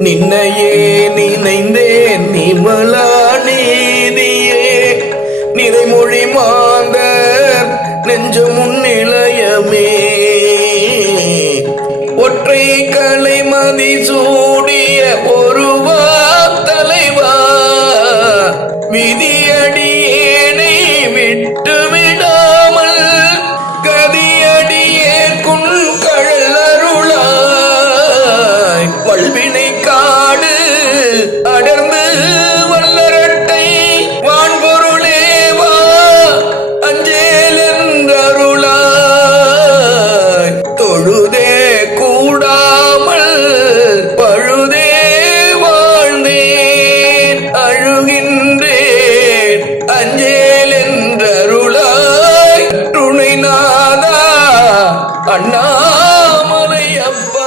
நின்னையே நினைந்தேன் நிமலா நீதியே. நிறைமொழி மாந்தர் நெஞ்ச முன்னிலையமே ஒற்றை கலை மதி சூடிய ஒருவா தலைவா விதி அண்ணாமலை அப்பா